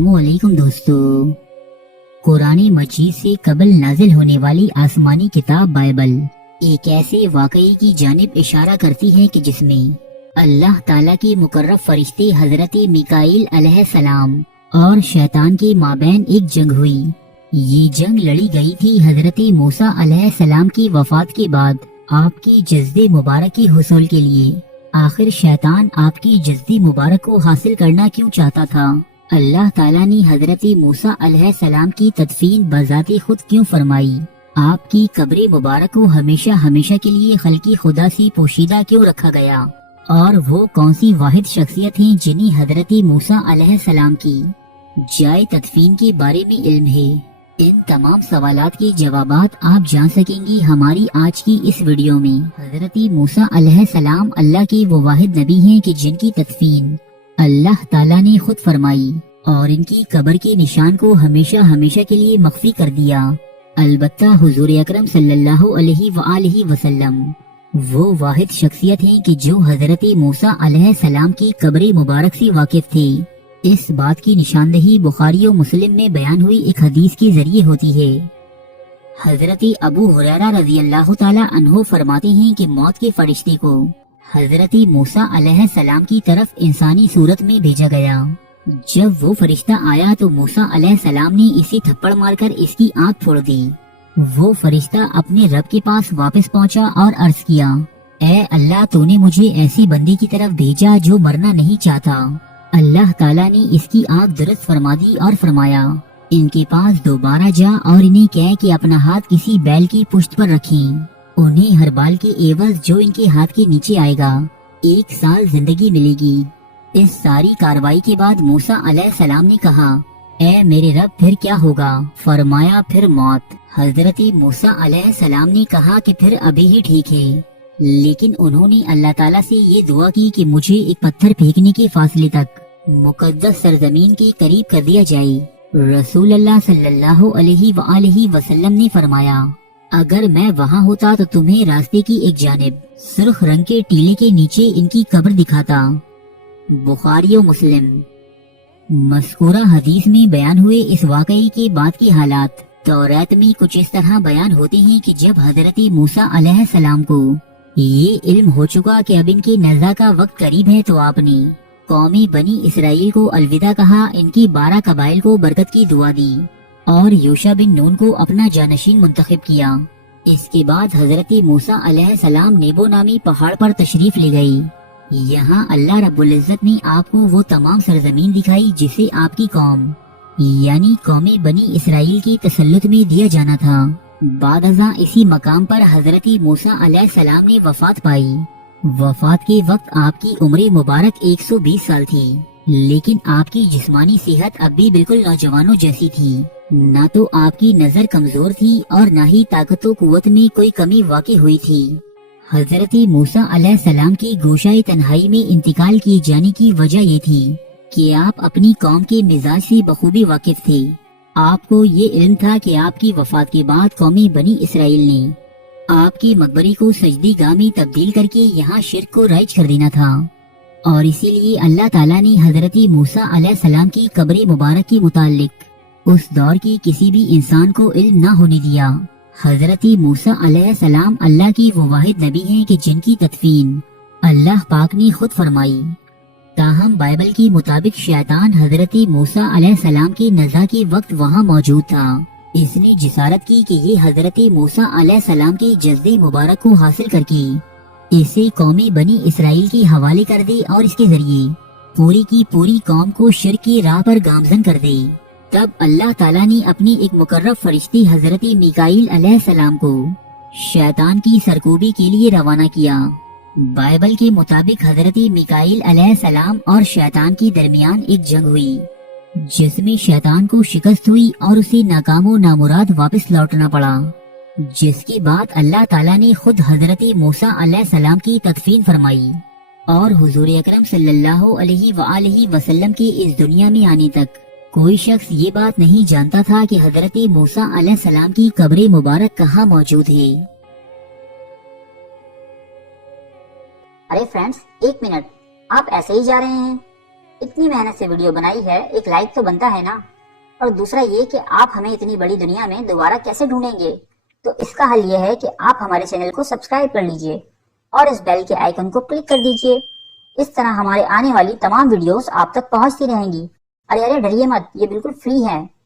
अस्सलाम वालेकुम दोस्तों। कुरान मजीद से कबल नाजिल होने वाली आसमानी किताब बाइबल एक ऐसे वाकई की जानिब इशारा करती है कि जिसमें अल्लाह ताला के मुकर्रब फरिश्ते हजरत मिकाईल अलैहिस्सलाम और शैतान के माबैन एक जंग हुई। ये जंग लड़ी गई थी हजरत मूसा अलैहिस्सलाम की वफात के बाद आपकी जज्दे मुबारक के हुसूल के लिए। आखिर शैतान आपकी जज्दी मुबारक को हासिल करना क्यों चाहता था? अल्लाह ताला ने हजरत मूसा अलैहिस्सलाम की तदफीन बजाते खुद क्यों फरमाई? आपकी कब्र मुबारक को हमेशा हमेशा के लिए खल्की खुदा से पोशीदा क्यों रखा गया? और वो कौन सी वाहिद शख्सियत हैं जिन्हें हजरत मूसा अलैहिस्सलाम की जाए तदफीन के बारे में इल्म है? इन तमाम सवालात के जवाबात आप जान सकेंगे हमारी आज की इस वीडियो में। हजरत मूसा अलैहिस्सलाम अल्लाह के वो वाहिद नबी हैं कि जिनकी तदफीन अल्लाह ताला ने खुद फरमाई और इनकी कब्र के निशान को हमेशा हमेशा के लिए मख्फी कर दिया। अलबत्ता हुजूर अकरम सल्लल्लाहु अलैहि वसल्लम वो वाहिद शख्सियत हैं कि जो हजरत मूसा अलैहिस्सलाम की कब्र मुबारक से वाकिफ थे। इस बात की निशानदही बुखारी और मुस्लिम में बयान हुई एक हदीस के जरिए होती है। हजरत अबू हुरैरा रज़ी अल्लाह ताला अन्हो फरमाते हैं कि मौत के फरिश्ते को हजरत मूसा अलैहिस्सलाम की तरफ इंसानी सूरत में भेजा गया। जब वो फरिश्ता आया तो मूसा अलैहिस्सलाम ने इसे थप्पड़ मारकर इसकी आंख फोड़ दी। वो फरिश्ता अपने रब के पास वापस पहुंचा और अर्ज किया, ए अल्लाह, तूने मुझे ऐसी बंदी की तरफ भेजा जो मरना नहीं चाहता। अल्लाह ताला ने इसकी आंख दुरुस्त फरमा दी और फरमाया, इनके पास दोबारा जा और इन्हें कह कि अपना हाथ किसी बैल की पुश्त पर रखें। उन्हें हर बाल के एवज जो इनके हाथ के नीचे आएगा 1 साल जिंदगी मिलेगी। इस सारी कार्रवाई के बाद मूसा अलैहिस्सलाम ने कहा, ए मेरे रब, फिर क्या होगा? फरमाया, फिर मौत। हजरत मूसा अलैहिस्सलाम ने कहा कि फिर अभी ही ठीक है, लेकिन उन्होंने अल्लाह ताला से ये दुआ की कि मुझे एक पत्थर फेंकने के फासले तक मुकद्दस सरजमीन के करीब कर दिया जाए। रसूल अल्लाह सल्लल्लाहु अलैहि वसल्लम ने फरमाया, अगर मैं वहाँ होता तो तुम्हें रास्ते की एक जानिब सुर्ख रंग के टीले के नीचे इनकी कब्र दिखाता। बुखारी और मुस्लिम। मज़कूरा हदीस में बयान हुए इस वाकई के बाद के हालात तौरात में कुछ इस तरह बयान होते हैं कि जब हजरत मूसा अलैहिस्सलाम को ये इल्म हो चुका कि अब इनके नज़ा का वक्त करीब है तो आपने कौमी बनी इसराइल को अलविदा कहा, इनकी 12 कबाइल को बरकत की दुआ दी और यूशा बिन नून को अपना जानशीन मुंतखब किया। इसके बाद हजरत मूसा अलैहिस्सलाम नेबो नामी पहाड़ पर तशरीफ ले गई। यहाँ अल्लाह रब्बुल इज्जत ने आपको वो तमाम सरजमीन दिखाई जिसे आपकी कौम यानी कौमी बनी इसराइल की तसल्लुत में दिया जाना था। बाद अज़ां इसी मकाम पर हजरत मूसा अलैहिस्सलाम ने वफात पाई। वफात के वक्त आपकी उम्र मुबारक 120 साल थी, लेकिन आपकी जिस्मानी सेहत अब भी बिल्कुल नौजवानों जैसी थी। ना तो आपकी नजर कमजोर थी और ना ही ताकत व कुव्वत में कोई कमी वाक़ई हुई थी। हजरत मूसा अलैहिस्सलाम की गोशाए तन्हाई में इंतकाल किए जाने की वजह ये थी कि आप अपनी कौम के मिजाज से बखूबी वाकिफ थे। आपको ये इल्म था कि आपकी वफात के बाद कौमी बनी इसराइल ने आपकी मकबरी को सजदी गाह में तब्दील करके यहाँ शिर्क को राइज कर देना था, और इसीलिए अल्लाह ताला ने हजरत मूसा अलैहिस्सलाम की कब्र मुबारक के मुताल्लिक उस दौर की किसी भी इंसान को इल्म न होने दिया। हजरत मूसा अलैहिस्सलाम अल्लाह की वो वाहिद नबी हैं कि जिनकी तदफीन अल्लाह पाक ने खुद फरमाई। ताहम बाइबल के मुताबिक शैतान हजरत मूसा अलैहिस्सलाम के नज़ा के वक्त वहाँ मौजूद था। इसने जिसारत की कि ये हजरत मूसा अलैहिस्सलाम के जज्दे मुबारक को हासिल करके इसे कौमी बनी इसराइल के हवाले कर दे और इसके जरिए पूरी की पूरी कौम को शिर्क की राह पर गामजन कर दे। तब अल्लाह ताला ने अपनी एक मुकर्रब फरिश्ते हजरत मिकाईल अलैहिस्सलाम को शैतान की सरकूबी के लिए रवाना किया। बाइबल के मुताबिक हजरत मिकाईल अलैहिस्सलाम और शैतान के दरमियान एक जंग हुई जिसमें शैतान को शिकस्त हुई और उसे नाकामो नामुराद वापस लौटना पड़ा, जिसके बाद अल्लाह ताला ने खुद हजरत मूसा अलैहिस्सलाम की तदफीन फरमाई और हुजूर अकरम सल्लल्लाहु अलैहि वसल्लम के इस दुनिया में आने तक कोई शख्स ये बात नहीं जानता था कि हजरत मूसा अलैहिस्सलाम की कब्र मुबारक कहाँ मौजूद है। अरे फ्रेंड्स, 1 मिनट, आप ऐसे ही जा रहे हैं? اتنی محنت سے ویڈیو بنائی ہے، ایک لائک تو بنتا ہے نا۔ اور دوسرا یہ کہ آپ ہمیں اتنی بڑی دنیا میں دوبارہ کیسے ڈھونڈیں گے؟ تو اس کا حل یہ ہے کہ آپ ہمارے چینل کو سبسکرائب کر لیجئے اور اس بیل کے آئیکن کو کلک کر دیجئے۔ اس طرح ہمارے آنے والی تمام ویڈیوز آپ تک پہنچتی رہیں گی۔ ارے ڈریے مت، یہ بالکل فری ہے۔